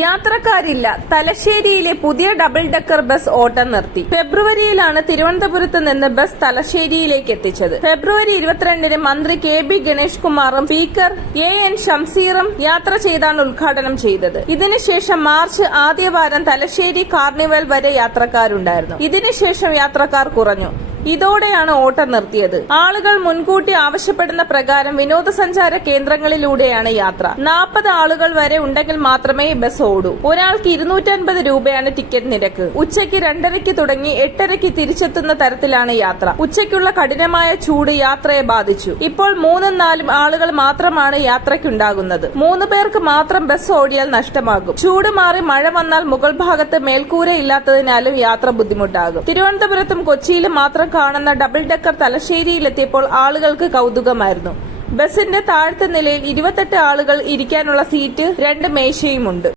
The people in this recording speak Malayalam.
യാത്രക്കാരില്ല. തലശ്ശേരിയിലെ പുതിയ ഡബിൾ ഡെക്കർ ബസ് ഓട്ടം നിർത്തി. ഫെബ്രുവരിയിലാണ് തിരുവനന്തപുരത്ത് നിന്ന് ബസ് തലശ്ശേരിയിലേക്ക് എത്തിച്ചത്. ഫെബ്രുവരി 22-ന് മന്ത്രി കെ.ബി. ഗണേഷ് കുമാറും സ്പീക്കർ എ.എൻ. ഷംസീറും യാത്ര ചെയ്താണ് ഉദ്ഘാടനം ചെയ്തത്. ഇതിനുശേഷം മാർച്ച് ആദ്യവാരം തലശ്ശേരി കാർണിവൽ വരെ യാത്രക്കാരുണ്ടായിരുന്നു. ഇതിനുശേഷം യാത്രക്കാർ കുറഞ്ഞു. ഇതോടെയാണ് ഓട്ടം നിർത്തിയത്. ആളുകൾ മുൻകൂട്ടി ആവശ്യപ്പെടുന്ന പ്രകാരം വിനോദസഞ്ചാര കേന്ദ്രങ്ങളിലൂടെയാണ് യാത്ര. 40 ആളുകൾ വരെ ഉണ്ടെങ്കിൽ മാത്രമേ ബസ് ഓടൂ. ഒരാൾക്ക് 250 രൂപയാണ് ടിക്കറ്റ് നിരക്ക്. ഉച്ചയ്ക്ക് 2:30 തുടങ്ങി 8:30 തിരിച്ചെത്തുന്ന തരത്തിലാണ് യാത്ര. ഉച്ചയ്ക്കുള്ള കഠിനമായ ചൂട് യാത്രയെ ബാധിച്ചു. ഇപ്പോൾ 3-4 ആളുകൾ മാത്രമാണ് യാത്രയ്ക്കുണ്ടാകുന്നത്. 3 പേർക്ക് മാത്രം ബസ് ഓടിയാൽ നഷ്ടമാകും. ചൂട് മാറി മഴ വന്നാൽ മുകൾ ഭാഗത്ത് മേൽക്കൂര ഇല്ലാത്തതിനാലും യാത്ര ബുദ്ധിമുട്ടാകും. തിരുവനന്തപുരത്തും കൊച്ചിയിലും മാത്രം കാണുന്ന ഡബിൾ ഡെക്കർ തലശ്ശേരിയിലെത്തിയപ്പോൾ ആളുകൾക്ക് കൗതുകമായിരുന്നു. ബസിന്റെ താഴത്തെ നിലയിൽ 28 ആളുകൾ ഇരിക്കാനുള്ള സീറ്റ് 2 മേശയുമുണ്ട്.